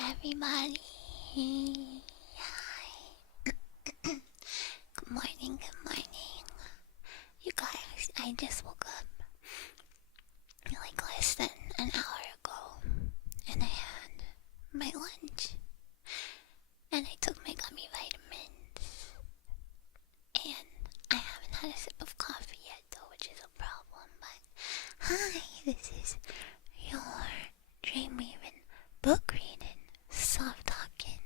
everybody. Hi. Good morning, good morning. You guys, I just woke up like less than an hour ago, and I had my lunch, and I took my gummy vitamins, and I haven't had a sip of coffee yet though, which is a problem, but hi, this is your Dream Raven book reading, soft talking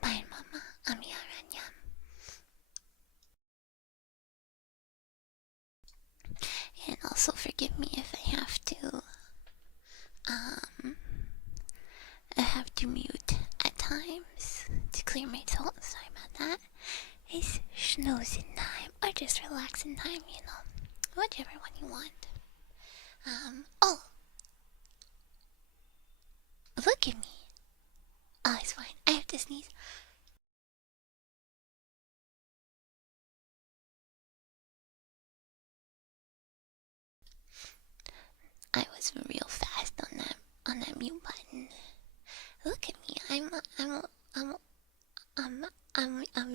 by Mama Amiya Aranha. And also forgive me if I have to mute at times to clear my throat. Sorry about that. It's snoozing time or just relaxing time, whichever one you want. Oh, look at me. Oh, it's fine. I have to sneeze. I was real fast on that mute button. Look at me. I'm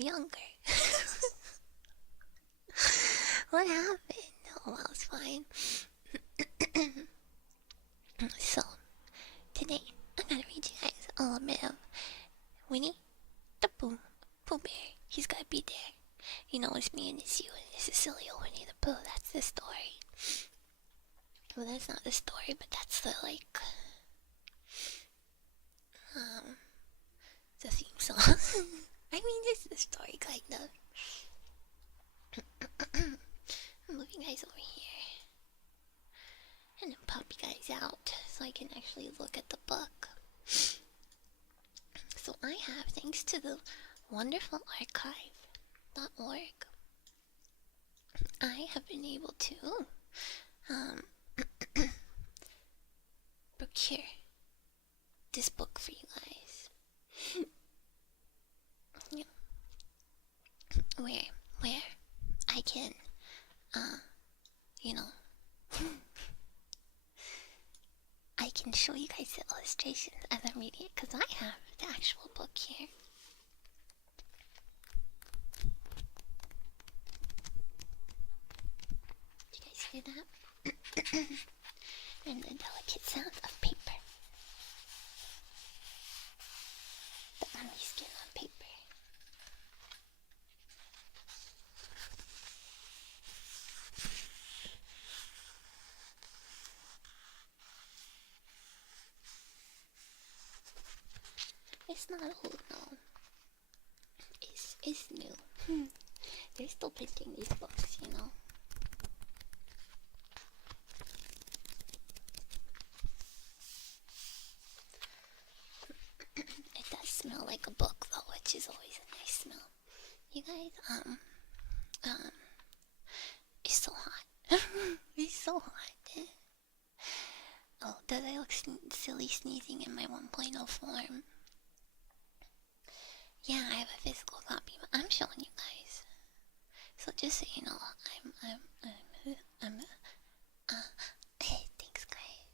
younger. What happened? Oh, well, it's fine. So, today I'm gonna read you guys a little bit of Winnie the Pooh Bear. He's gotta be there. You know, it's me and it's you and it's a silly old Winnie the Pooh. That's the story. Well, that's not the story, but that's the the theme song. I mean, this is the story, kind of. I'm moving guys over here. And then pop you guys out so I can actually look at the book. So I have, thanks to the wonderful archive.org, I have been able to procure this book for you guys. Yeah. Where I can, you know, I can show you guys the illustrations as I'm reading it, because I have the actual book here. Did you guys hear that? And the delicate sound of paper. The army skin on paper. It's not old, no. It's new. They're still printing these books, you know. It does smell like a book though, which is always a nice smell. You guys, it's so hot. It's so hot. Oh, does I look silly sneezing in my 1.0 form? Yeah, I have a physical copy, but I'm showing you guys. So just so you know, hey, thanks guys.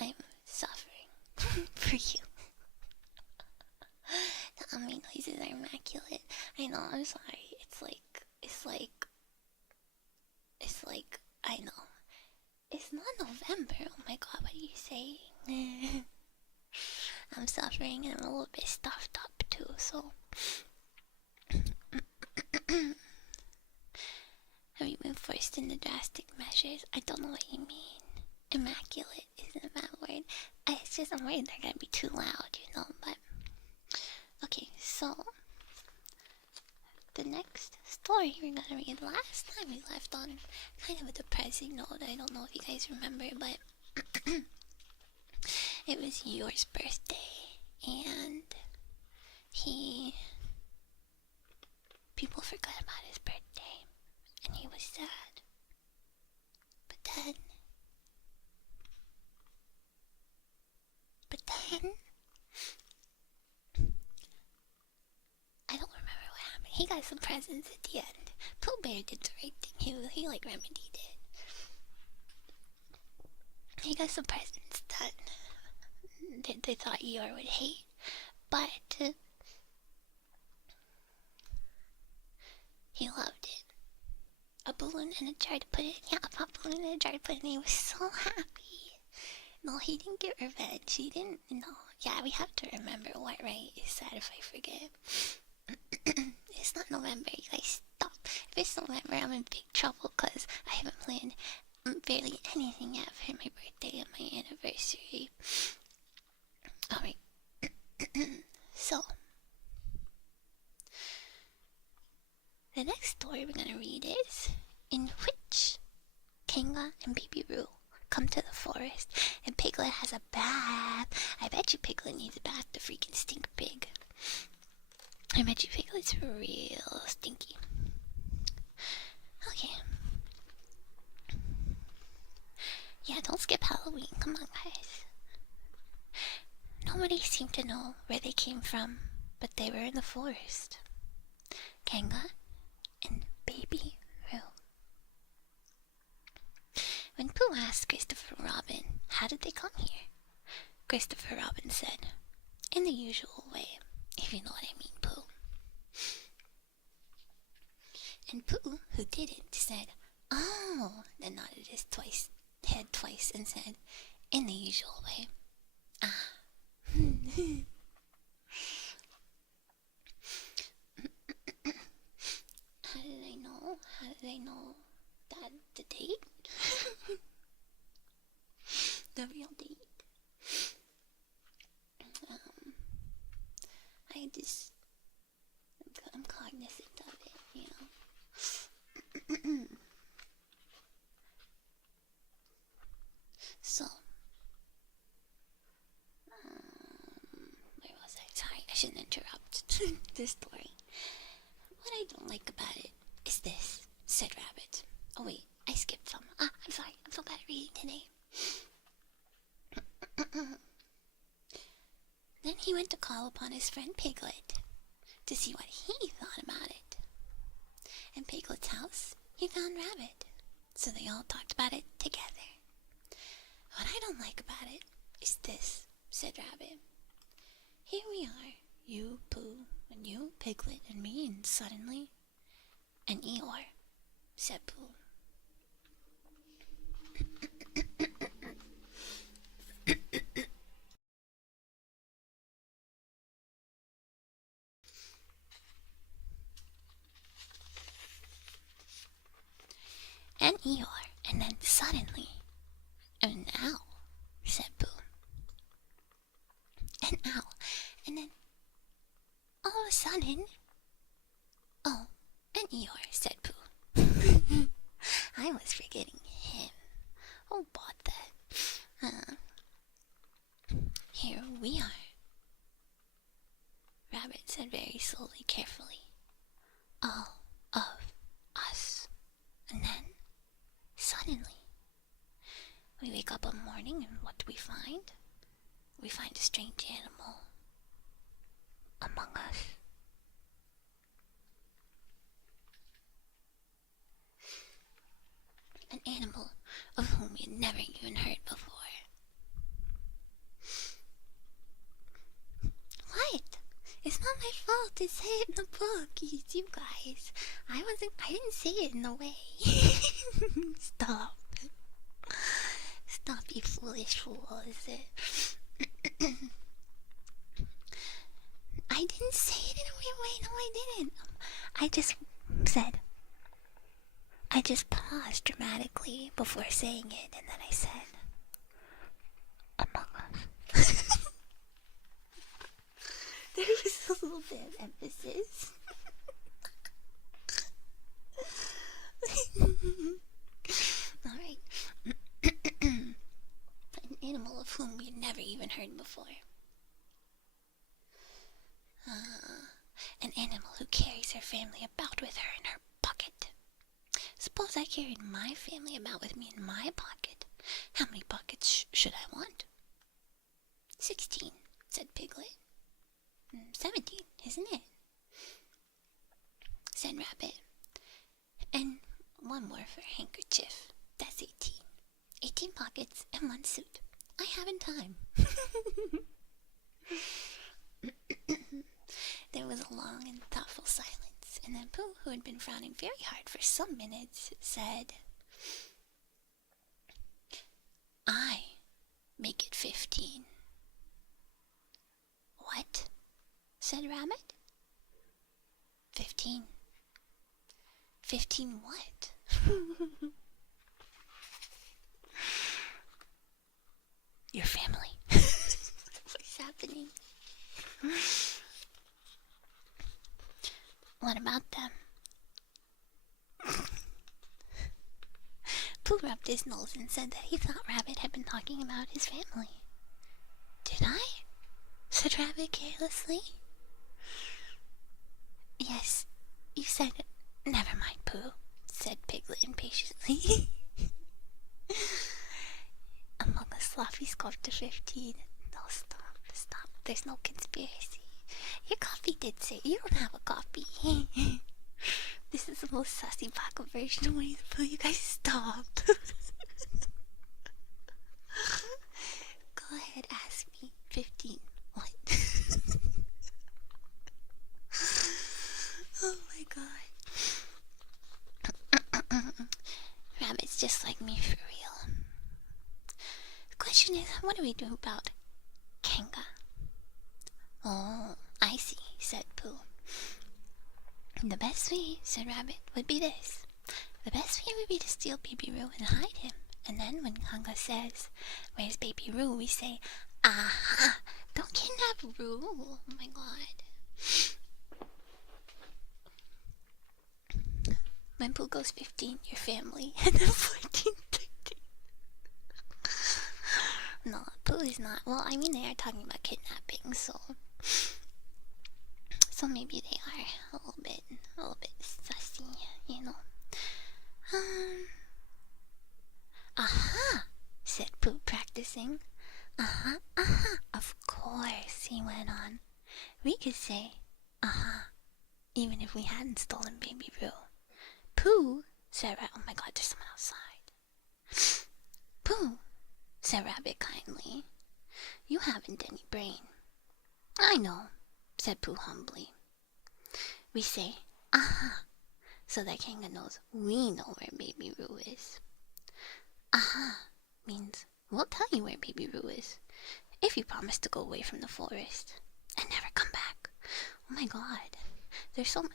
I'm suffering for you. The Ami noises are immaculate. I know, I'm sorry. It's like, I know. It's not November. Oh my god, what are you saying? I'm suffering and I'm a little bit stuffed up too, so. Have you been forced into drastic measures? I don't know what you mean. Immaculate isn't a bad word. It's just I'm worried they're gonna be too loud, you know, but. Okay, so. The next story we're gonna read, last time we left on kind of a depressing note. I don't know if you guys remember, but it was yours birthday, and people forgot about his birthday, and he was sad. But then I don't remember what happened. He got some presents at the end. Pooh Bear did the right thing. He like remedied it. He got some presents that they thought Eeyore would hate, but he loved it. A balloon and a jar to put it. Yeah, a pop balloon and a jar to put it in. He was so happy. No, he didn't get revenge. He didn't. No. Yeah, we have to remember what, right? It's sad if I forget. It's not November, you guys stop. If it's November, I'm in big trouble because I haven't planned barely anything yet for my birthday and my anniversary. Alright. So, the next story we're gonna read is in which Kanga and Baby Roo come to the forest and Piglet has a bath. I bet you Piglet needs a bath, the freaking stink pig. I bet you Piglet's real stinky. Okay. Yeah, don't skip Halloween. Come on, guys. Nobody seemed to know where they came from, but they were in the forest. Kanga and Baby Roo. When Pooh asked Christopher Robin, how did they come here? Christopher Robin said, in the usual way, if you know what I mean, Pooh. And Pooh, who didn't, said, oh, then nodded his head twice and said, in the usual way. Ah. How did I know? How did I know that the date? The real date? I'm cognizant of it, you know. So, where was I? Sorry, I shouldn't interrupt this story. What I don't like about it is this, said Rabbit. Oh wait, I skipped some. I'm sorry, I'm so bad at reading today. Then he went to call upon his friend Piglet to see what he thought about it. In Piglet's house, he found Rabbit, so they all talked about it together. What I don't like about it is this, said Rabbit. Here we are, you, Pooh, and you, Piglet, and me, and suddenly... And Eeyore, said Pooh. And Eeyore, and then suddenly... And now, said Pooh. And now, and then... All of a sudden... Oh, and Eeyore, said Pooh. I was forgetting him. Oh, bought that. Here we are. Rabbit said very slowly, carefully. All of us. And then, suddenly, we wake up one morning and what do we find? We find a strange animal among us. An animal of whom we had never even heard before. What? It's not my fault to say it in the book. It's you guys. I didn't say it in the way. Stop. Stop, you foolish fools. I didn't say it in a weird way. No, I didn't. I just paused dramatically before saying it, and then I said, among us. There was a little bit of emphasis. Alright. An animal of whom we've never even heard before. An animal who carries her family about with her in her pocket. Suppose I carried my family about with me in my pocket. How many pockets should I want? 16, said Piglet. 17, isn't it? Said Rabbit. And one more for handkerchief. That's 18. 18 pockets, and 1 suit. I haven't time. There was a long and thoughtful silence, and then Pooh, who had been frowning very hard for some minutes, said, I make it 15. What? Said Rabbit. 15. 15 what? Your family. What's happening? What about them? Pooh rubbed his nose and said that he thought Rabbit had been talking about his family. Did I? Said Rabbit carelessly. Yes, you said it. Never mind, Pooh, said Piglet impatiently. Among us, Sloppy's go up to 15. No, stop. There's no conspiracy. Your coffee did say you don't have a coffee. This is the most sassy backup version of Winnie the Pooh. You guys stop. Go ahead, ask me. 15. What? Oh my god. Rabbit's just like me for real. The question is, what do we do about Kanga? Oh, I see, said Pooh. The best way, said Rabbit, would be this. The best way would be to steal Baby Roo and hide him. And then when Kanga says, where's Baby Roo, we say, aha, don't kidnap Roo. Oh my god. When Pooh goes 15, your family, and then 14, 13. No, Pooh is not. Well, I mean, they are talking about kidnapping, so maybe they are a little bit sassy, you know. Aha, said Pooh, practicing. Aha, of course, he went on. We could say, aha, even if we hadn't stolen Baby Roo. Pooh, said Rabbit. Oh my god, there's someone outside. Pooh, said Rabbit kindly. You haven't any brain. I know, said Pooh humbly. We say, aha, so that Kanga knows we know where Baby Roo is. Aha means we'll tell you where Baby Roo is if you promise to go away from the forest and never come back. Oh my god, there's someone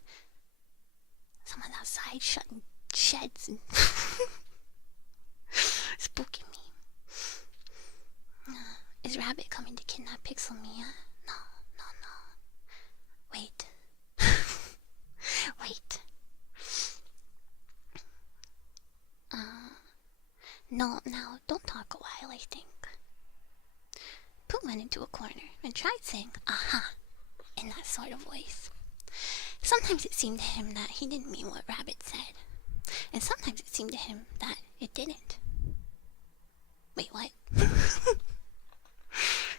outside shutting sheds and spooking me. Is Rabbit coming to kidnap Pixel Mia? No. Wait. Wait. No, now, don't talk a while, I think. Pooh went into a corner and tried saying, aha, in that sort of voice. Sometimes it seemed to him that he didn't mean what Rabbit said, and sometimes it seemed to him that it didn't. Wait, what?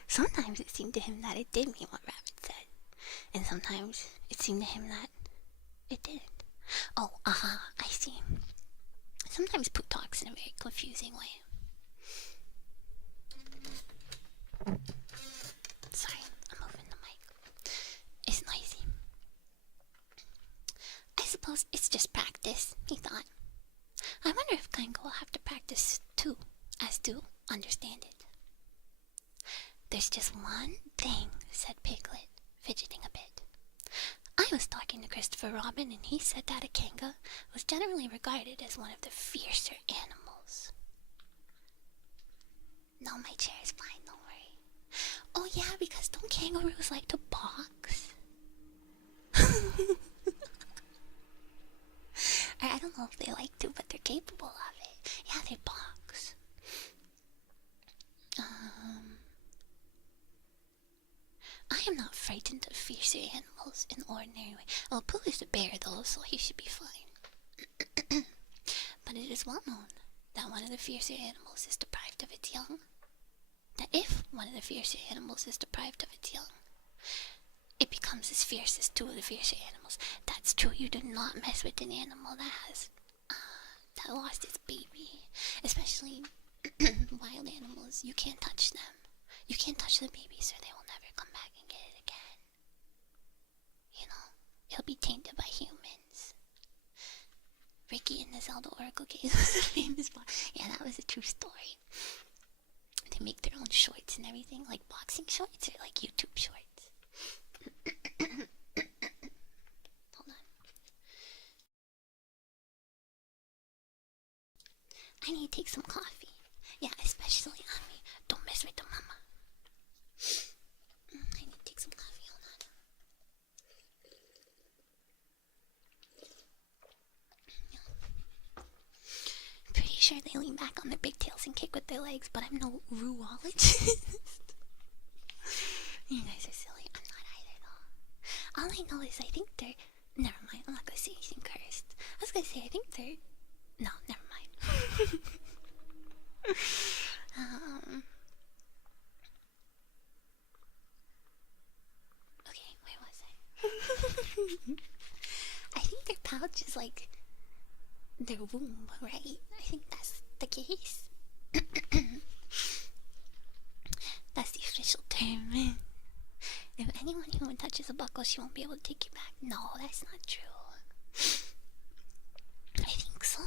Sometimes it seemed to him that it did mean what Rabbit said, and sometimes it seemed to him that it didn't. Oh, aha, I see. Sometimes Pooh talks in a very confusing way. Sorry, I'm moving the mic. It's noisy. I suppose it's just practice, he thought. I wonder if Kango will have to practice too, as to understand it. There's just one thing, said Piglet, fidgeting a bit. I was talking to Christopher Robin, and he said that a Kanga was generally regarded as one of the fiercer animals. No, my chair is fine, don't worry. Oh yeah, because don't kangaroos like to box? I don't know if they like to, but they're capable of it. Yeah, they box. I am not frightened of fiercer animals in ordinary way. Well, Pooh is a bear though, so he should be fine. But it is well known that one of the fiercer animals is deprived of its young. That if one of the fiercer animals is deprived of its young, it becomes as fierce as two of the fiercer animals. That's true. You do not mess with an animal that lost its baby, especially Wild animals, you can't touch them. You can't touch the babies or they will never come back and get it again. You know, it'll be tainted by humans. Ricky and the Zelda Oracle case was a famous box. Yeah, that was a true story. They make their own shorts and everything, like boxing shorts or like YouTube shorts. Hold on. I need to take some coffee. Yeah, especially Ami. Don't mess with the mama. I need to take some coffee. Hold on. Pretty sure they lean back on their big tails and kick with their legs, but I'm no Roolologist. You guys are silly. I'm not either, though. All I know is I think they're... Never mind, I'm not gonna say anything cursed. I was gonna say I think they're... No, never mind. Okay, where was I? I think their pouch is like... their womb, right? I think that's the case. That's the official term. If anyone human touches a buckle, she won't be able to take you back. No, that's not true. I think so.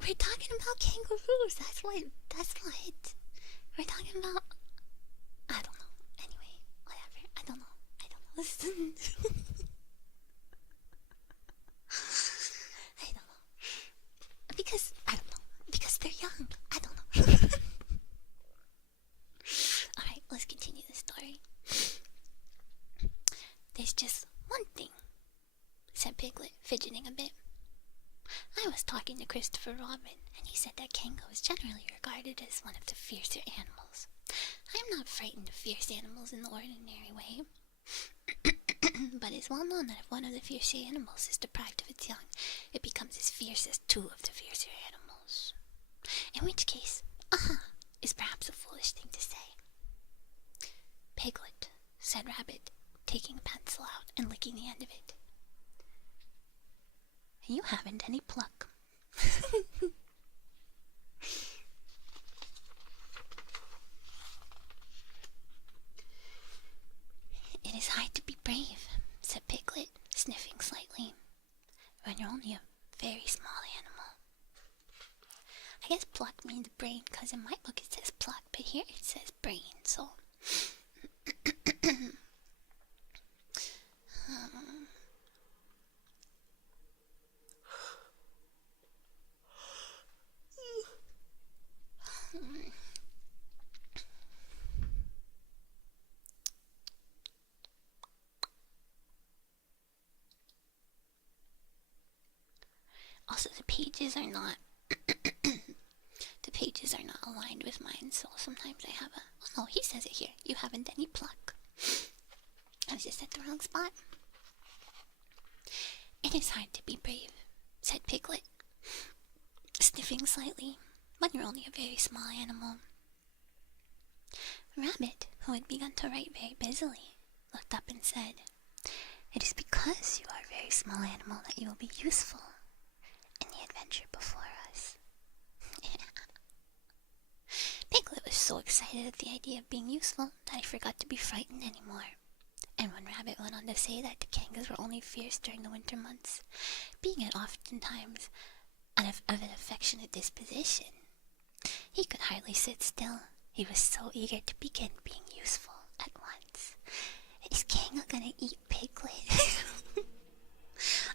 We're talking about kangaroos. That's what. We're talking about. I don't know. Anyway, whatever. I don't know. I don't know. Because I don't know. Because they're young. I don't know. Alright, let's continue the story. There's just one thing, said Piglet, fidgeting a bit. I was talking to Christopher Robin, and he said that Kango is generally regarded as one of the fiercer animals. I am not frightened of fierce animals in the ordinary way, but it's well known that if one of the fiercer animals is deprived of its young, it becomes as fierce as two of the fiercer animals. In which case, is perhaps a foolish thing to say. Piglet, said Rabbit, taking a pencil out and licking the end of it. You haven't any pluck. It is hard to be brave, said Piglet, sniffing slightly, when you're only a very small animal. I guess pluck means brain, because in my book it says pluck, but here it says brain, so... Also, the pages are not aligned with mine, so sometimes I have a... Oh no, he says it here. You haven't any pluck. I was just at the wrong spot. It is hard to be brave, said Piglet, sniffing slightly, but you're only a very small animal. Rabbit, who had begun to write very busily, looked up and said, It is because you are a very small animal that you will be useful in the adventure before us. Piglet was so excited at the idea of being useful that he forgot to be frightened anymore. And when Rabbit went on to say that the kangas were only fierce during the winter months, being it oftentimes of an affectionate disposition, he could hardly sit still. He was so eager to begin being useful at once. Is Kanga gonna eat Piglet?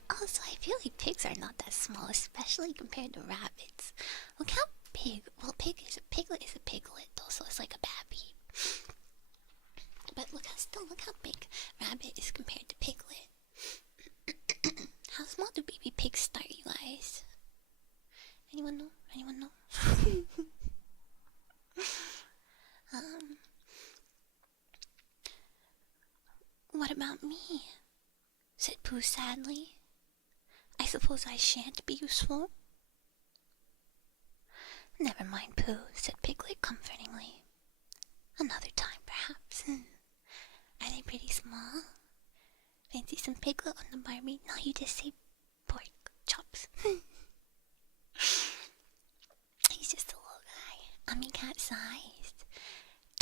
Also, I feel like pigs are not that small, especially compared to rabbits. Look how big. Well, Piglet is a piglet, though, so it's like a babby. But look how big Rabbit is compared to Piglet. How small do baby pigs start, you guys? Anyone know? What about me? Said Pooh sadly. I suppose I shan't be useful? Never mind, Pooh, said Piglet comfortingly. Another time, perhaps. Are they pretty small? Fancy some Piglet on the Barbie? No, you just say pork chops.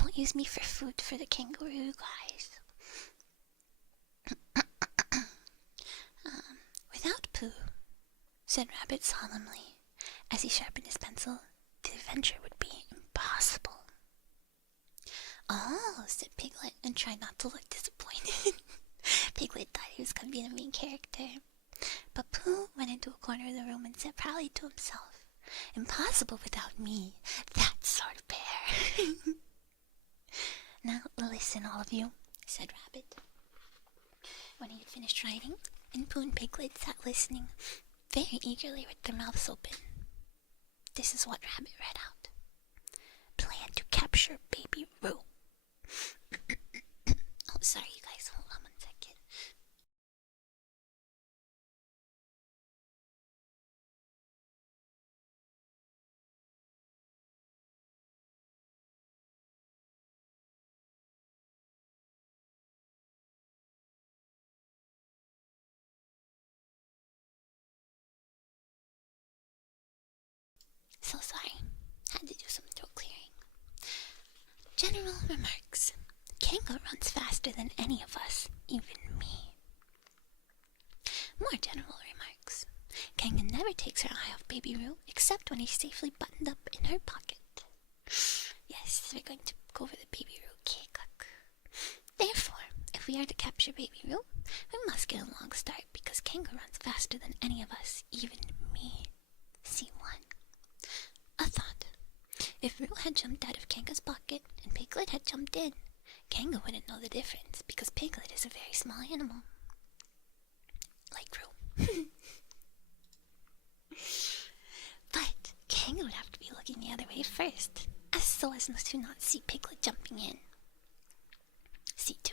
Don't use me for food for the kangaroo, guys. Without Pooh, said Rabbit solemnly, as he sharpened his pencil, the adventure would be impossible. Oh, said Piglet, and tried not to look disappointed. Piglet thought he was going to be the main character. But Pooh went into a corner of the room and said proudly to himself, impossible without me, that sort of bear. Now listen, all of you, said Rabbit. When he had finished writing, and Pooh and Piglet sat listening very eagerly with their mouths open. This is what Rabbit read out. Plan to capture Baby Roo. Oh, sorry, you guys. Hold on 1 second. So sorry. Had to do some throat clearing. General remarks. Kanga runs faster than any of us, even me. More general remarks. Kanga never takes her eye off Baby Roo, except when he's safely buttoned up in her pocket. Yes, we're going to go over the Baby Roo Keikak. Therefore, if we are to capture Baby Roo, we must get a long start, because Kanga runs faster than any of us, even me. C1. A thought. If Roo had jumped out of Kanga's pocket and Piglet had jumped in, Kanga wouldn't know the difference, because Piglet is a very small animal. Like Roo. But Kanga would have to be looking the other way first, so as to not see Piglet jumping in. C2.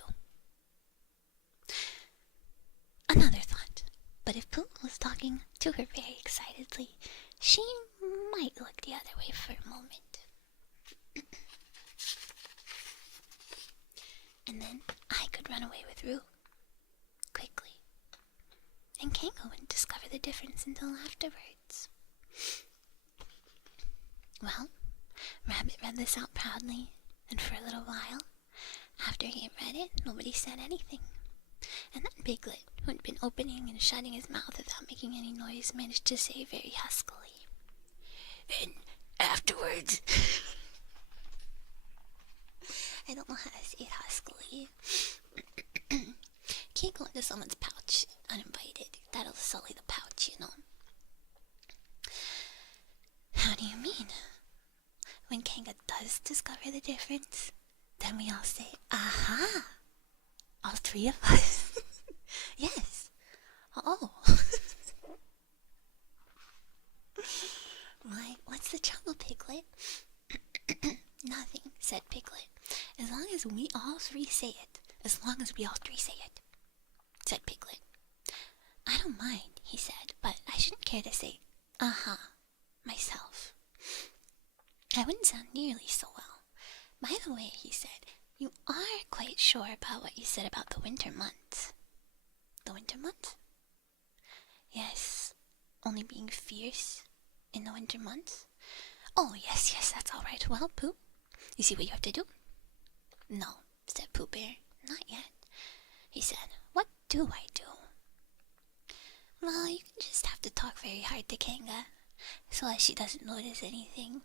Another thought. But if Pooh was talking to her very excitedly, she might look the other way for a moment. And then I could run away with Roo. Quickly. And Kanga wouldn't discover the difference until afterwards. Well, Rabbit read this out proudly, and for a little while, after he had read it, nobody said anything. And then Piglet, who had been opening and shutting his mouth without making any noise, managed to say very huskily, and afterwards... I don't know how to say it huskily. Can't go into someone's pouch uninvited. That'll sully the pouch, you know. How do you mean? When Kanga does discover the difference, then we all say, aha! All three of us? Yes. Oh. Why, what's the trouble, Piglet? Nothing, said Piglet. As long as we all three say it. As long as we all three say it, said Piglet. I don't mind, he said, but I shouldn't care to say, myself. I wouldn't sound nearly so well. By the way, he said, you are quite sure about what you said about the winter months. The winter months? Yes, only being fierce in the winter months? Oh, yes, that's all right. Well, Pooh, you see what you have to do? No, said Pooh Bear, not yet. He said, what do I do? Well, you just have to talk very hard to Kanga, so that she doesn't notice anything.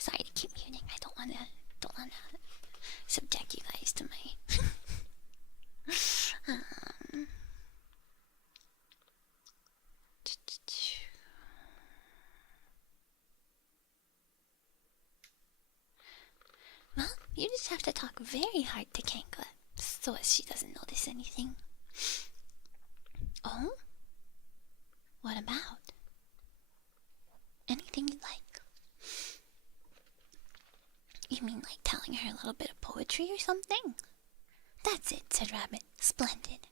Sorry to keep muting. I don't wanna subject you guys to my Well, you just have to talk very hard to Kanga, so as she doesn't notice anything. Oh? What about? Anything you like. You mean like telling her a little bit of poetry or something? That's it, said Rabbit. Splendid.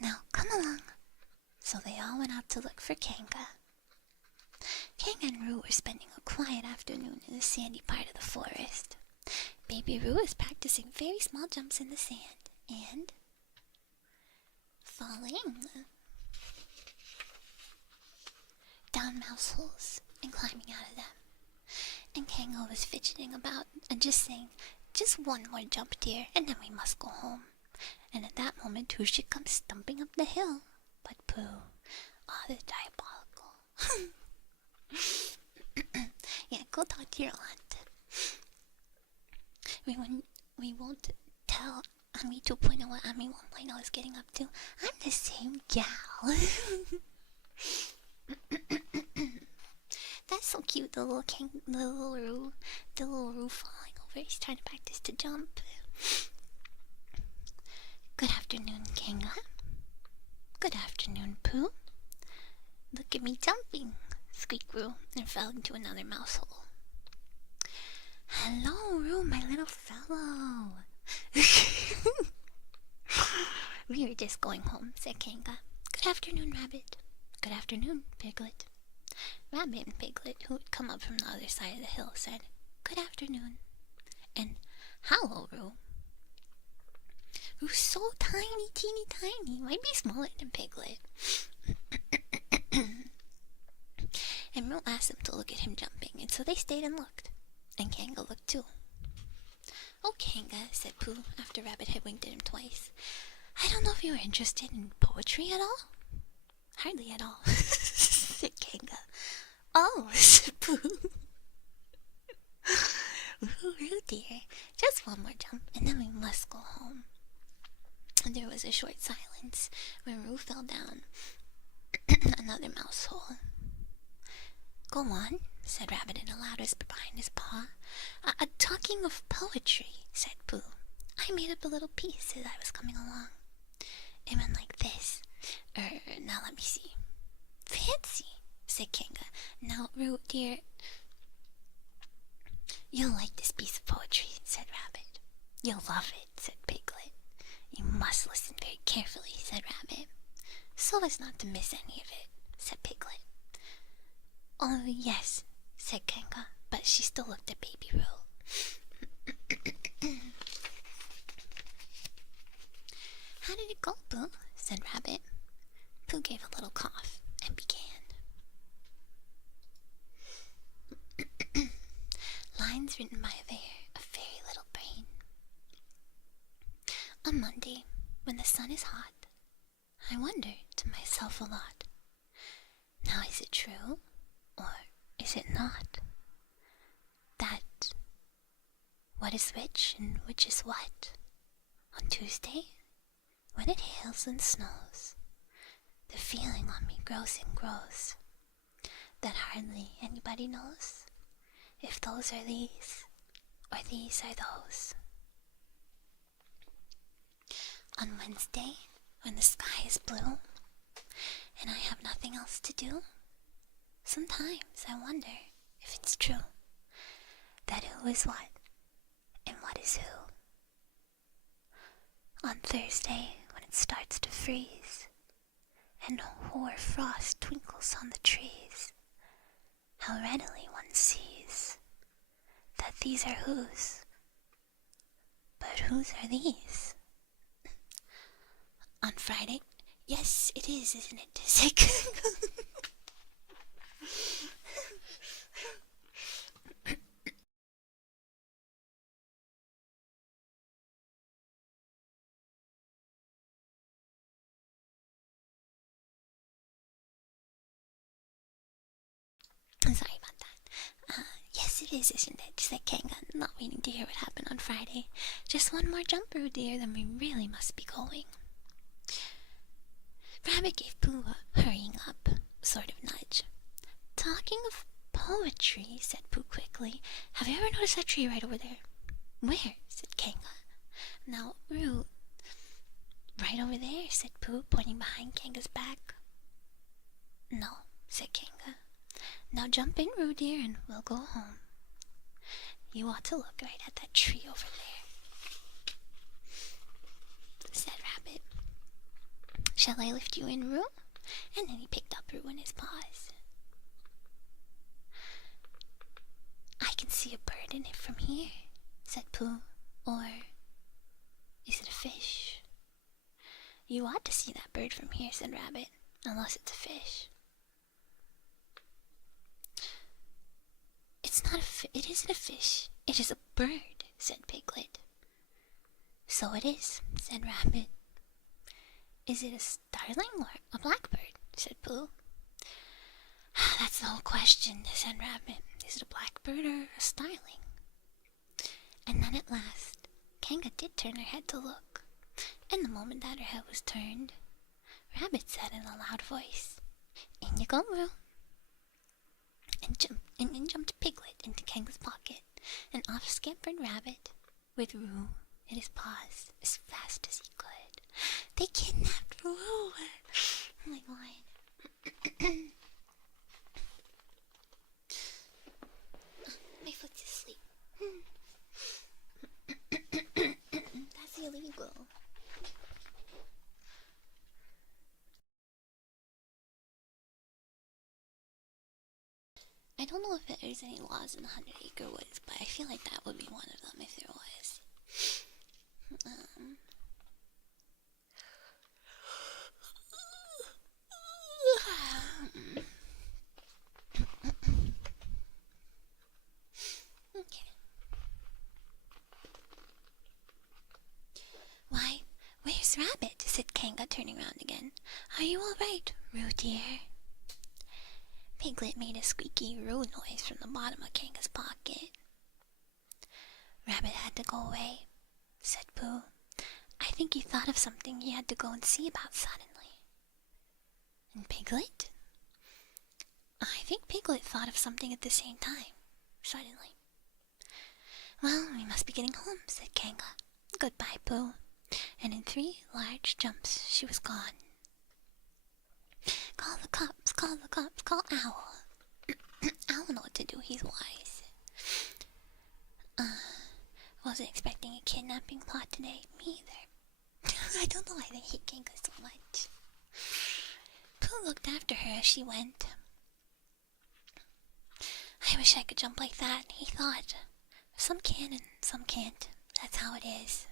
Now, come along. So they all went out to look for Kanga. Kanga and Roo were spending a quiet afternoon in the sandy part of the forest. Baby Baby Roo is practicing very small jumps in the sand and falling down mouse holes and climbing out of them. And Kango was fidgeting about and just saying, "Just one more jump, dear, and then we must go home." And at that moment, Tushi comes stumping up the hill. But Pooh, oh, the diabolical. Yeah, go talk to your aunt. We won't tell Ami 2.0 what Ami 1.0 is getting up to. I'm the same gal. That's so cute, the little Roo falling over. He's trying to practice to jump. Good afternoon, Kanga. Good afternoon, Pooh. Look at me jumping, squeaked Roo and fell into another mouse hole. Hello, Roo, my little fellow. We were just going home, said Kanga. Good afternoon, Rabbit. Good afternoon, Piglet. Rabbit and Piglet, who had come up from the other side of the hill, said, Good afternoon. And hello, Roo. Roo's so tiny, teeny tiny. Might be smaller than Piglet. And Roo asked them to look at him jumping, and so they stayed and looked. And Kanga looked too. Oh, Kanga, said Pooh, after Rabbit had winked at him twice. I don't know if you were interested in poetry at all? Hardly at all, said Kanga. Oh, said Pooh. Roo dear, just one more jump, and then we must go home. And there was a short silence when Roo fell down another mouse hole. Go on, said Rabbit in a loud whisper behind his paw. Talking of poetry, said Pooh, I made up a little piece as I was coming along. It went like this. Now let me see. Fancy, said Kanga. Now, Roo, dear, you'll like this piece of poetry, said Rabbit. You'll love it, said Piglet. You must listen very carefully, said Rabbit, so as not to miss any of it, said Piglet. Oh, yes, said Kanga, but she still looked at Baby Roo. How did it go, Pooh? Said Rabbit. Pooh gave a little cough and began. Lines written by a very little brain. On Monday, when the sun is hot, I wonder to myself a lot. Now is it true, or is it not, that what is which and which is what? On Tuesday, when it hails and snows, the feeling on me grows and grows, that hardly anybody knows if those are these, or these are those. On Wednesday, when the sky is blue, and I have nothing else to do, sometimes I wonder if it's true, that who is what, and what is who. On Thursday, when it starts to freeze, and hoar frost twinkles on the trees, how readily one sees that these are whose, but whose are these? On Friday, yes, it is, isn't it? Sick. I'm sorry about that. Yes, it is, isn't it? Said Kanga, not waiting to hear what happened on Friday. Just one more jump, Roo dear, then we really must be going. Rabbit gave Pooh a hurrying up sort of nudge. Talking of poetry, said Pooh quickly, have you ever noticed that tree right over there? Where? Said Kanga. Now, Roo, right over there, said Pooh, pointing behind Kanga's back. No, said Kanga. Now jump in, Roo dear, and we'll go home. You ought to look right at that tree over there, said Rabbit. Shall I lift you in, Roo? And then he picked up Roo in his paws. I can see a bird in it from here, said Pooh, Or is it a fish? You ought to see that bird from here, said Rabbit, unless it's a fish. It's not it isn't a fish. It is a bird, said Piglet. So it is, said Rabbit. Is it a starling or a blackbird, said Pooh. That's the whole question, said Rabbit. Is it a blackbird or a starling? And then at last, Kanga did turn her head to look, and the moment that her head was turned, Rabbit said in a loud voice, "In you go, Roo!" And in jumped Piglet into Kanga's pocket, and off scampered Rabbit, with Roo in his paws as fast as he could. They kidnapped Roo! Oh my god. My foot's asleep. That's illegal. I don't know if there's any laws in the 100-Acre Woods, but I feel like that would be one of them if there was. Okay. Why, where's Rabbit? Said Kanga, turning round again. Are you all right, Roo dear? Piglet made a squeaky Roo noise from the bottom of Kanga's pocket. Rabbit had to go away, said Pooh. I think he thought of something he had to go and see about suddenly. And Piglet? I think Piglet thought of something at the same time, suddenly. Well, we must be getting home, said Kanga. Goodbye, Pooh. And in 3 large jumps she was gone. Call the cops, call the cops, call Owl. Owl know what to do, he's wise. Wasn't expecting a kidnapping plot today, me either. I don't know why they hate Kanga so much. Pooh looked after her as she went. I wish I could jump like that, he thought. Some can and some can't. That's how it is.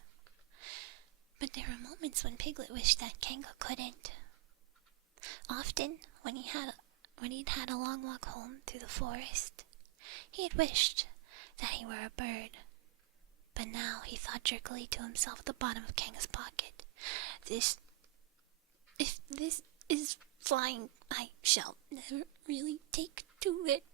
But there were moments when Piglet wished that Kanga couldn't. Often, when he'd had a long walk home through the forest, he had wished that he were a bird. But now he thought jerkily to himself at the bottom of Kanga's pocket. If this is flying, I shall never really take to it.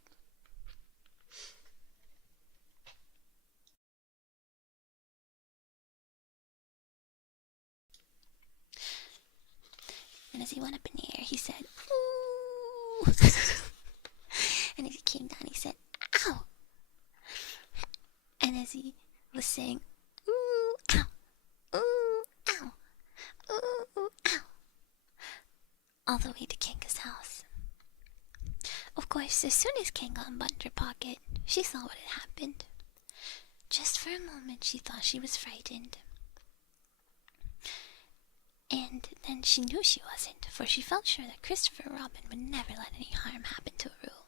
And as he went up in the air, he said, "Ooh!" And as he came down, he said, "Ow!" And as he was saying, "Ooh, ow! Ooh, ow! Ooh, ow!" all the way to Kanga's house. Of course, as soon as Kanga unbuttoned her pocket, she saw what had happened. Just for a moment, she thought she was frightened. And then she knew she wasn't, for she felt sure that Christopher Robin would never let any harm happen to Roo.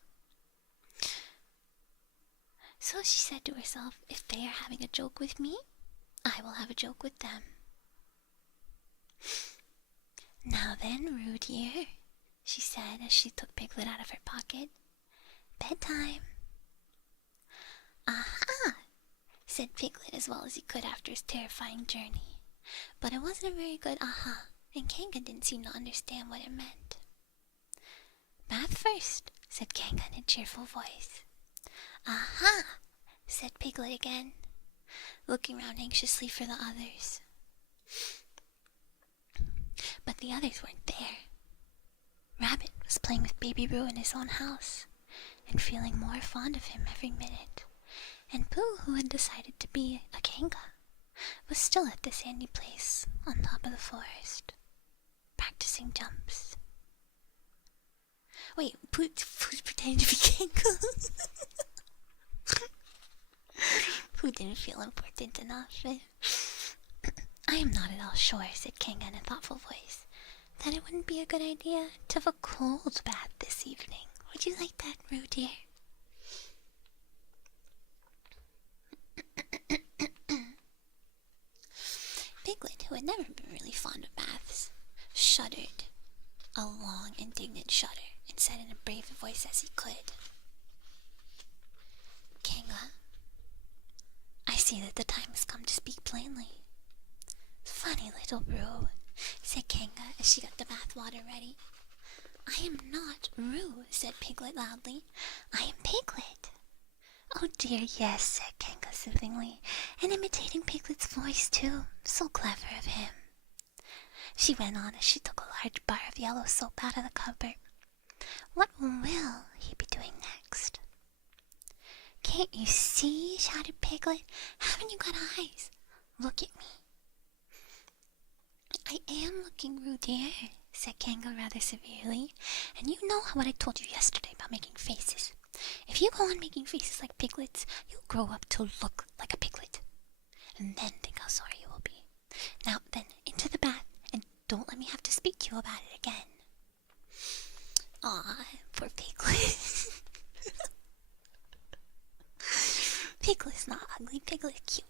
So she said to herself, if they are having a joke with me, I will have a joke with them. Now then, Roo dear, she said as she took Piglet out of her pocket. Bedtime. Aha! Said Piglet as well as he could after his terrifying journey. But it wasn't a very good aha, and Kanga didn't seem to understand what it meant. Bath first, said Kanga in a cheerful voice. Aha! Said Piglet again, looking round anxiously for the others. But the others weren't there. Rabbit was playing with Baby Roo in his own house, and feeling more fond of him every minute, and Pooh, who had decided to be a Kanga, was still at the sandy place on top of the forest, practicing jumps. Wait, Pooh's pretending to be Kanga? Pooh didn't feel important enough. I am not at all sure, said Kanga in a thoughtful voice, that it wouldn't be a good idea to have a cold bath this evening. Would you like that, Roo dear? Piglet, who had never been really fond of baths, shuddered, a long, indignant shudder, and said in a brave voice as he could, "Kanga, I see that the time has come to speak plainly." "Funny little Roo," said Kanga as she got the bath water ready. "I am not Roo," said Piglet loudly. "I am Piglet." "Oh dear, yes," said Kanga soothingly, and imitating Piglet's voice too. So clever of him. She went on as she took a large bar of yellow soap out of the cupboard. "What will he be doing next?" "Can't you see?" shouted Piglet. "Haven't you got eyes? Look at me." "I am looking, Roo dear," said Kanga rather severely. "And you know what I told you yesterday about making faces. If you go on making faces like piglets, you'll grow up to look like a piglet. And then think how sorry you will be. Now then, into the bath, and don't let me have to speak to you about it again." Aw, poor Piglet. Piglet's not ugly, Piglet's cute.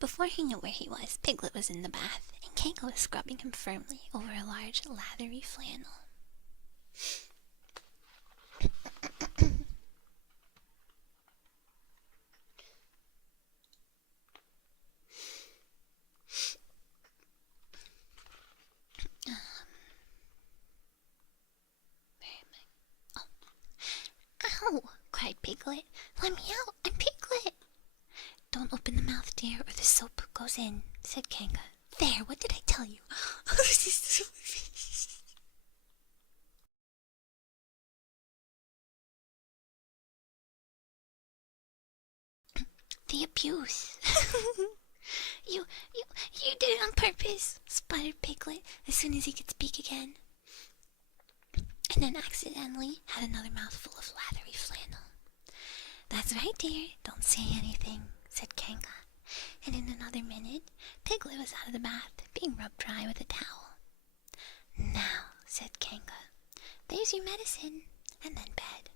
Before he knew where he was, Piglet was in the bath, and Kanga was scrubbing him firmly over a large, lathery flannel. Where am I? Oh. "Ow!" cried Piglet. "Let me out! I'm Piglet!" "Don't open the mouth, dear, or the soap goes in," said Kanga. "There, what did I tell you?" "The abuse." You did it on purpose," sputtered Piglet as soon as he could speak again. And then accidentally had another mouthful of lathery flannel. "That's right, dear, don't say anything," said Kanga. And in another minute, Piglet was out of the bath, being rubbed dry with a towel. "Now," said Kanga, "there's your medicine, and then bed."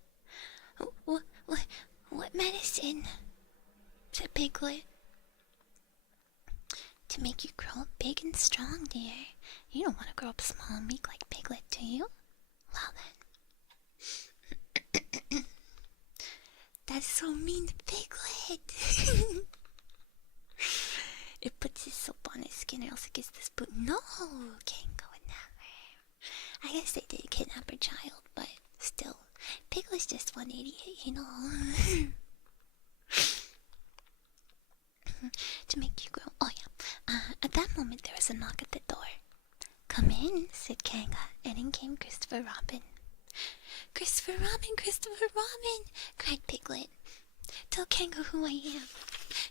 What medicine?" said Piglet. "To make you grow up big and strong, dear. You don't want to grow up small and weak like Piglet, do you? Well then." "That's so mean to Piglet." "It puts his soap on his skin or else it gets the spoon." "No, Kanga would never. I guess they did kidnap her child, but still, Piglet's just one idiot, you know." "To make you grow." "Oh yeah." At that moment there was a knock at the door. "Come in," said Kanga, and in came Christopher Robin. "Christopher Robin, Christopher Robin!" cried Piglet. "Tell Kanga who I am.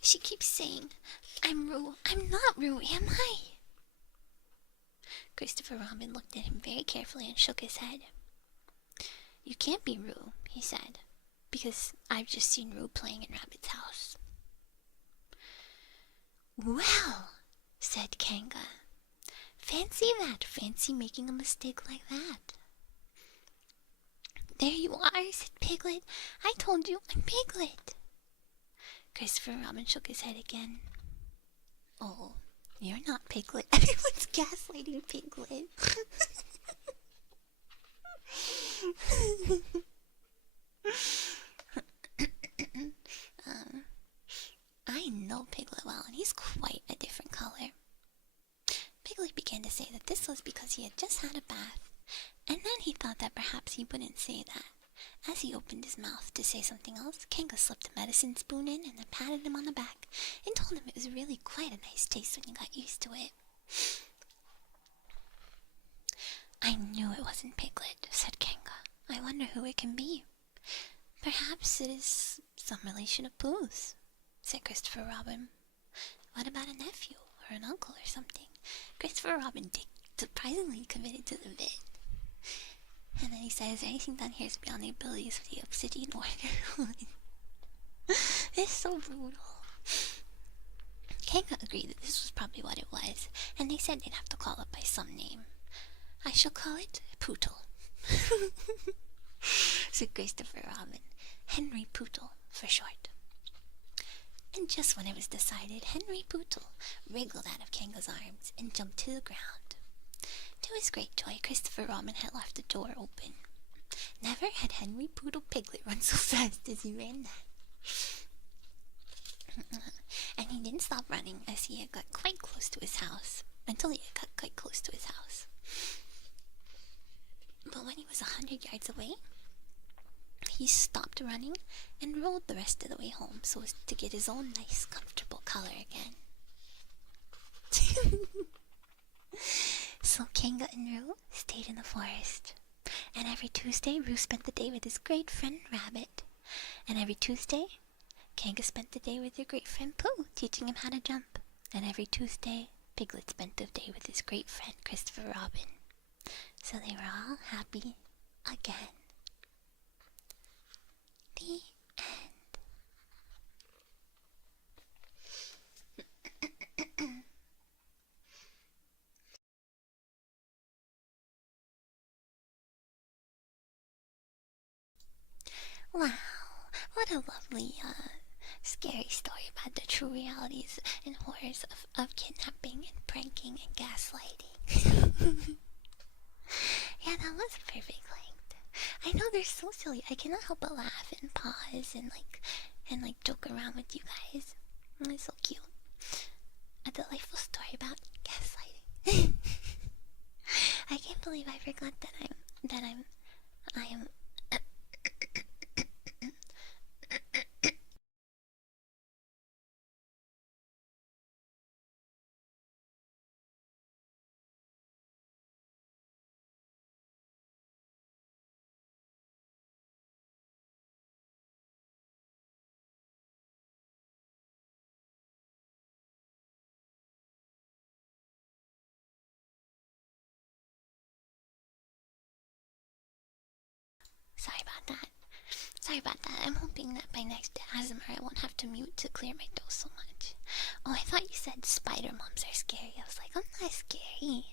She keeps saying I'm Roo. I'm not Roo, am I?" Christopher Robin looked at him very carefully and shook his head. "You can't be Roo," he said, "because I've just seen Roo playing in Rabbit's house." "Well," said Kanga, "fancy that! Fancy making a mistake like that." "There you are," said Piglet. "I told you I'm Piglet." Christopher Robin shook his head again. "Oh, you're not Piglet." Everyone's gaslighting Piglet. I know Piglet well, and he's quite a different color. Piglet began to say that this was because he had just had a bath, and then he thought that perhaps he wouldn't say that. As he opened his mouth to say something else, Kanga slipped a medicine spoon in and then patted him on the back and told him it was really quite a nice taste when you got used to it. "I knew it wasn't Piglet," said Kanga. "I wonder who it can be." "Perhaps it is some relation of Pooh's," said Christopher Robin. "What about a nephew or an uncle or something?" Christopher Robin surprisingly committed to the bit. And then he said, "Is there anything done here is beyond the abilities of the obsidian order?" It's so brutal. Kanga agreed that this was probably what it was, and they said they'd have to call it by some name. "I shall call it Pootle," said Christopher Robin. "Henry Pootle, for short." And just when it was decided, Henry Bootle wriggled out of Kanga's arms and jumped to the ground. To his great joy, Christopher Robin had left the door open. Never had Henry Poodle Piglet run so fast as he ran that. And he didn't stop running as he had got quite close to his house. Until he had got quite close to his house. But when he was 100 yards away, he stopped running and rolled the rest of the way home so as to get his own nice, comfortable color again. So Kanga and Roo stayed in the forest. And every Tuesday, Roo spent the day with his great friend Rabbit. And every Tuesday, Kanga spent the day with her great friend Pooh, teaching him how to jump. And every Tuesday, Piglet spent the day with his great friend Christopher Robin. So they were all happy again. The end. Wow, what a lovely, scary story about the true realities and horrors of kidnapping and pranking and gaslighting. Yeah, that was perfect length. I know they're so silly. I cannot help but laugh and pause and joke around with you guys. It's so cute. A delightful story about gaslighting. I can't believe I forgot that I am. Sorry about that. I'm hoping that by next ASMR I won't have to mute to clear my throat so much. Oh, I thought you said spider moms are scary. I was like, I'm not scary.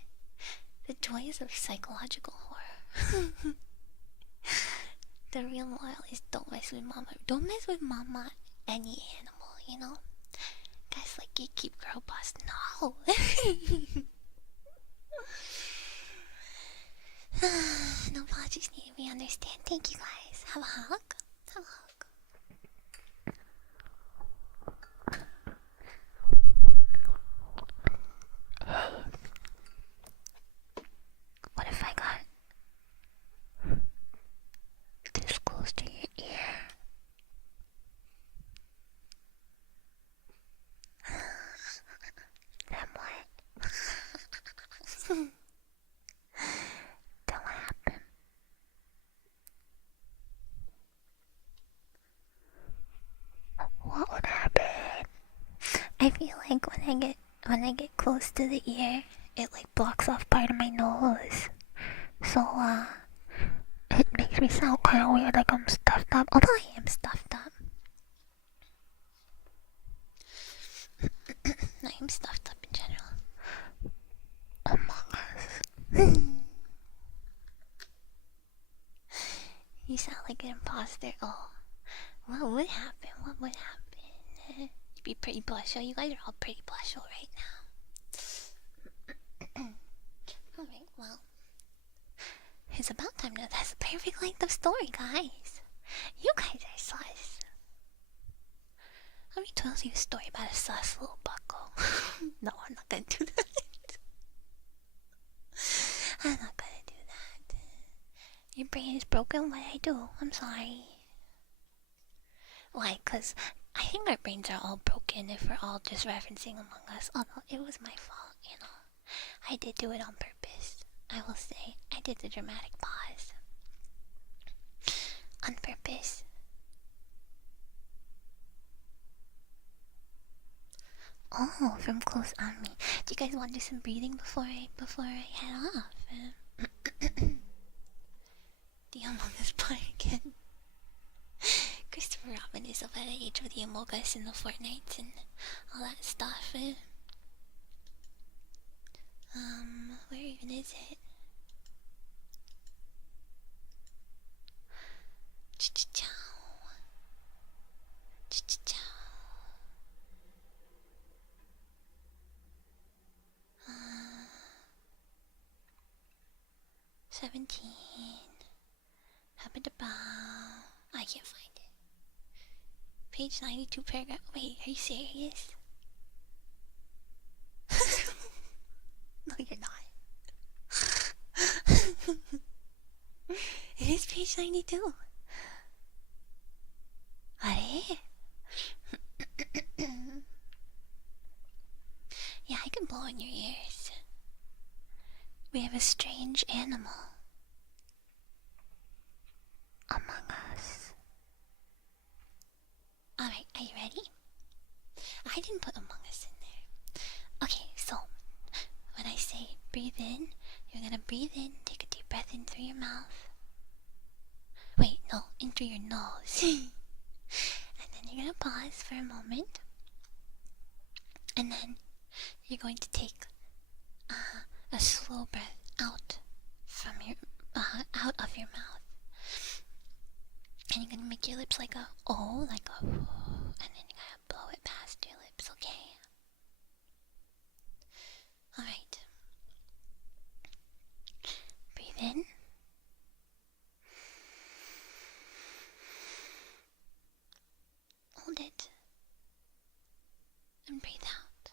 The joys of psychological horror. The real moral is don't mess with mama. Don't mess with mama, any animal, you know? Guys like Gatekeep Girl Boss, no! No apologies needed, we understand. Thank you guys. Have a hug? Have a hug. What if I got this close to your ear? Then what? Then what happened? What would happen? I feel like when I get close to the ear, it like blocks off part of my nose. So it makes me sound kind of weird, like I'm stuffed up. Although I am stuffed up. I am stuffed up in general. Among Us. You sound like an imposter. Oh, what would happen? What would happen? You'd be pretty blushful. You guys are all pretty blushful right now. Alright, well. It's about time now. That's the perfect length of story, guys. You guys are sus. Let me tell you a story about a sus little bucko. No, I'm not gonna do that. I'm not gonna do that. Your brain is broken? What did I do? I'm sorry. Why? Because I think our brains are all broken if we're all just referencing Among Us. Although it was my fault, you know. I did do it on purpose. I will say, I did the dramatic pause. On purpose. Oh, from close on me. Do you guys want to do some breathing before I head off? The Among Us part again. Christopher Robin is of that age with the Among Us and the Fortnites and all that stuff. Where even is it? Ch-ch-chow. Ch-ch-chow. 17. Habit. I can't find it. Page 92, paragraph. Wait, are you serious? No, you're not. It is page 92. What? Yeah, I can blow in your ears. We have a strange animal among us. Alright, are you ready? I didn't put Among Us in there. Okay, so when I say breathe in, you're gonna breathe in, take a deep breath in through your mouth. Wait, no, in through your nose. And then you're gonna pause for a moment. And then you're going to take a slow breath out from your out of your mouth. And you're gonna make your lips like a O, like a, and then you're gonna blow it past your lips, okay? Alright. Breathe in. Hold it. And breathe out.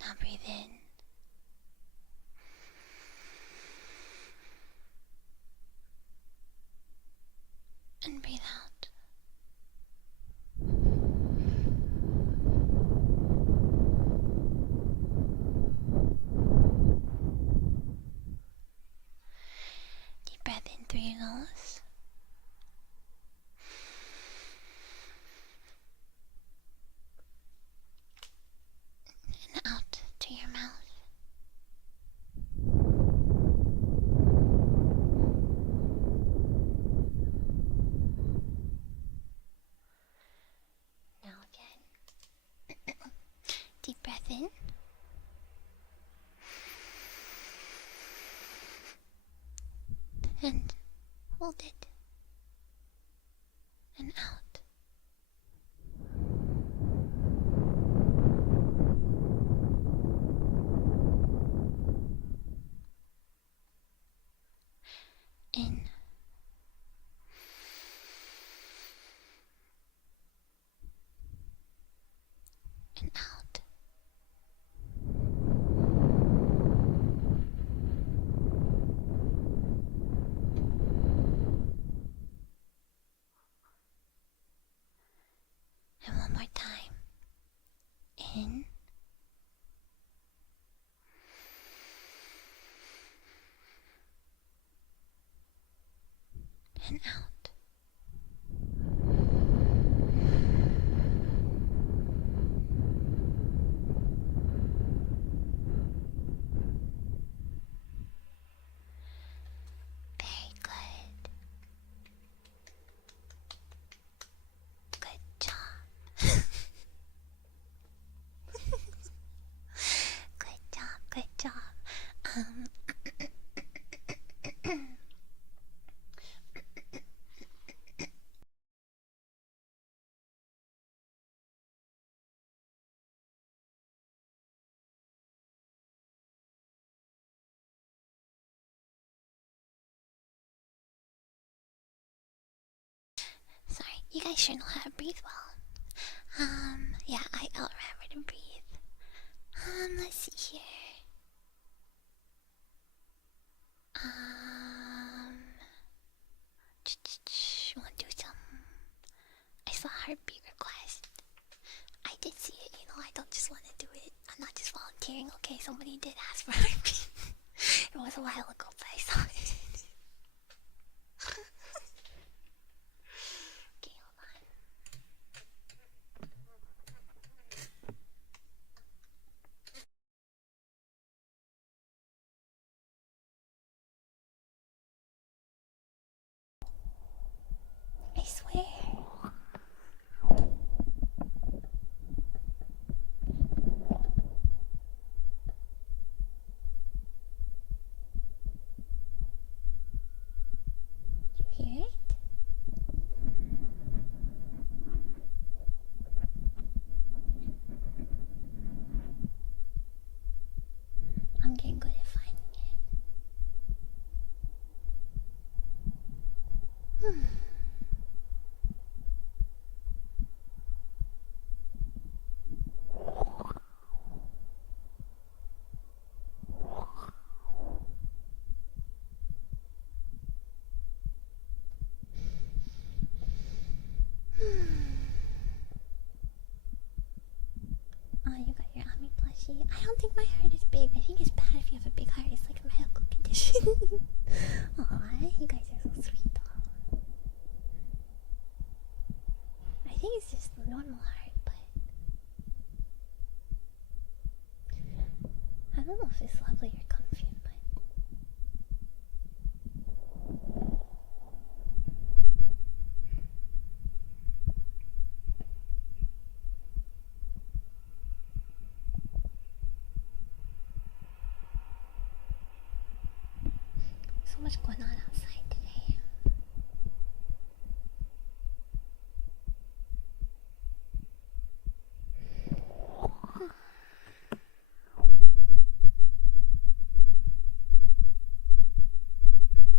Now breathe in. And breathe out. Deep breath in through your nose. And out to your mouth. Now again. Deep breath in. And hold it. And out. In. And out. And one more time. In. And out. Very good. Good job. Good job, good job. Sorry, you guys sure know how to breathe well. Yeah, I'll remember to breathe. Let's see here. Want to do some? I saw a heartbeat request. I did see it, you know, I don't just want to do it. I'm not just volunteering, okay? Somebody did ask for a heartbeat. It was a while ago, but I saw it. Okay, hold on. I swear. Oh, you got your Ami plushie. I don't think my heart is big. I think it's bad if you have a big heart. It's like a medical condition. Aw, you guys are so sweet though. I think it's just a normal heart, but I don't know if it's lovely or comfy, but so much going on outside today.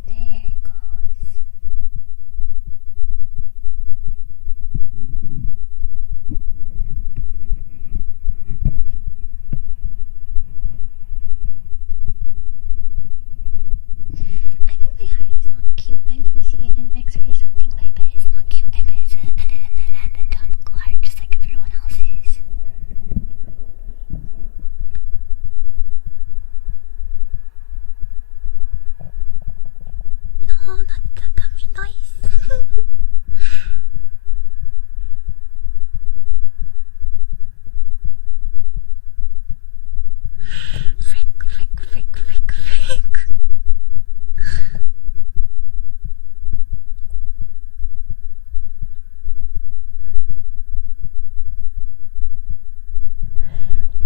There it goes. I think my heart is not cute. I've never seen an X-ray or something, but I bet it's not cute. I bet it's an anatomical heart, just like everyone else's. No, not the tummy noise. Frick.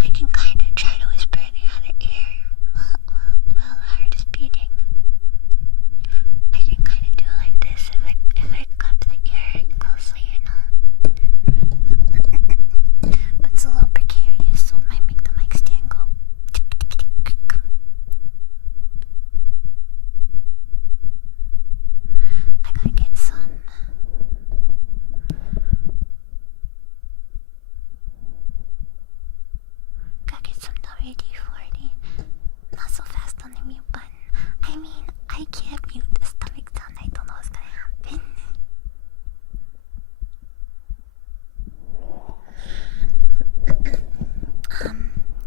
I can kind of try to whisper in the other ear while the heart is beating. I can kind of do like this if I cup the ear closely, you know. But it's a little precarious, so it might make the mic stand go. I gotta get some. Gotta get some WD-40. Not so fast on the mute button. I mean, I can't mute the stomach sound. I don't know what's gonna happen.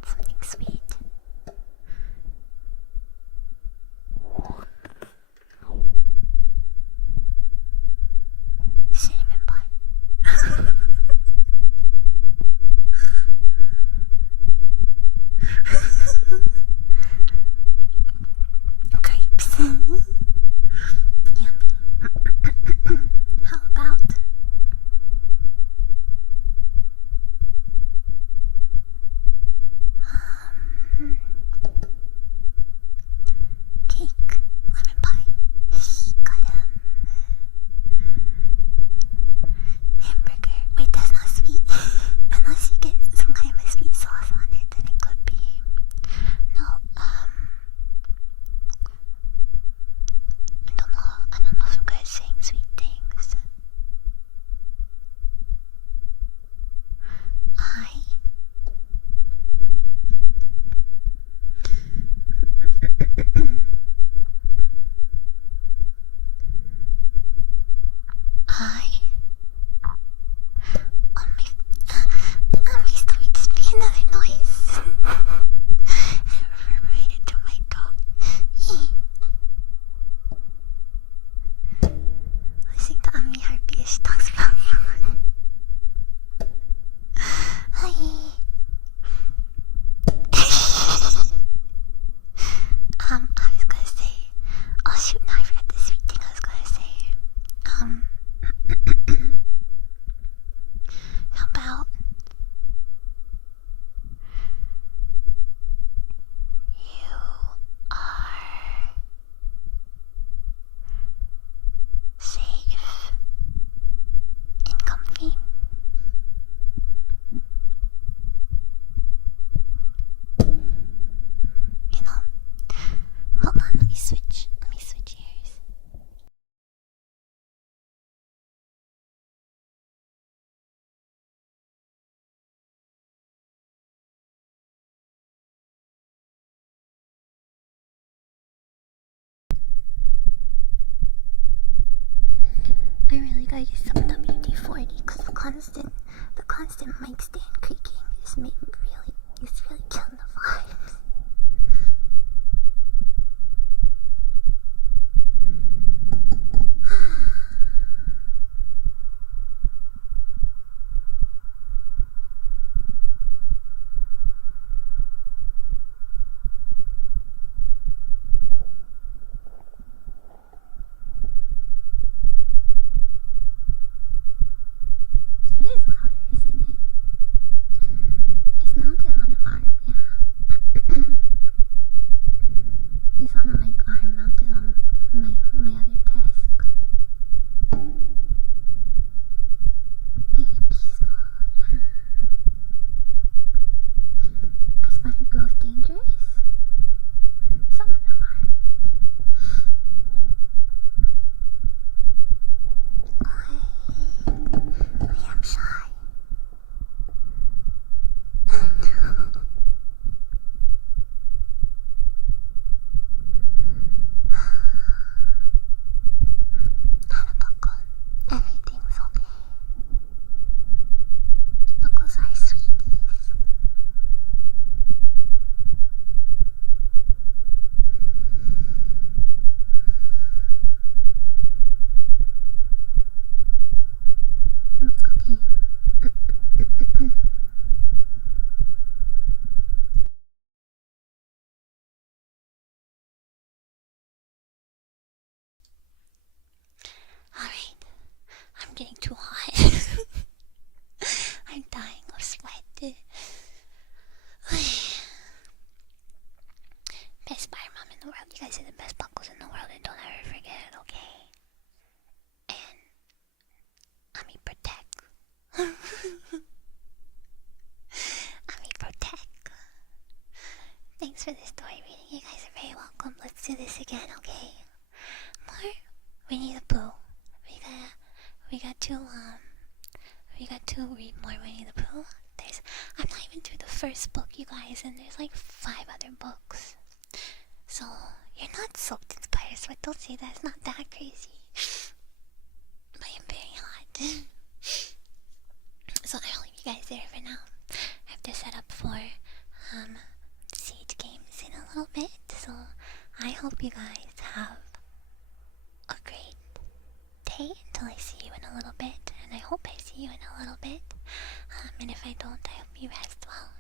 Something sweet. Cinnamon bun. I use some WD-40 because the constant mic stand creaking is really killing the vibes. It is louder, isn't it? It's mounted on an arm, yeah. It's on a mic arm mounted on my other desk. Very peaceful, yeah. Are spider girls dangerous? Some of them are. I am shy. Buckle. Everything's okay. Buckles are sweeties. Okay. Alright. I'm getting too hot. I'm dying of sweat. Best Spider Mom in the world. You guys are the best buckles in the world and don't ever forget it, okay? And Ami protect. Ami protect. Thanks for the story reading. You guys are very welcome. Let's do this again, okay? More Winnie the Pooh. We got to read more Winnie the Pooh. I'm not even through the first book, you guys, and there's like 5 other books. So you're not soaked in spider sweat. Don't say that. It's not that crazy. But I'm very hot. So I'll leave you guys there for now. I have to set up for Siege games in a little bit. So I hope you guys have a great day until I see you in a little bit. And I hope I see you in a little bit. And if I don't, I hope you rest well.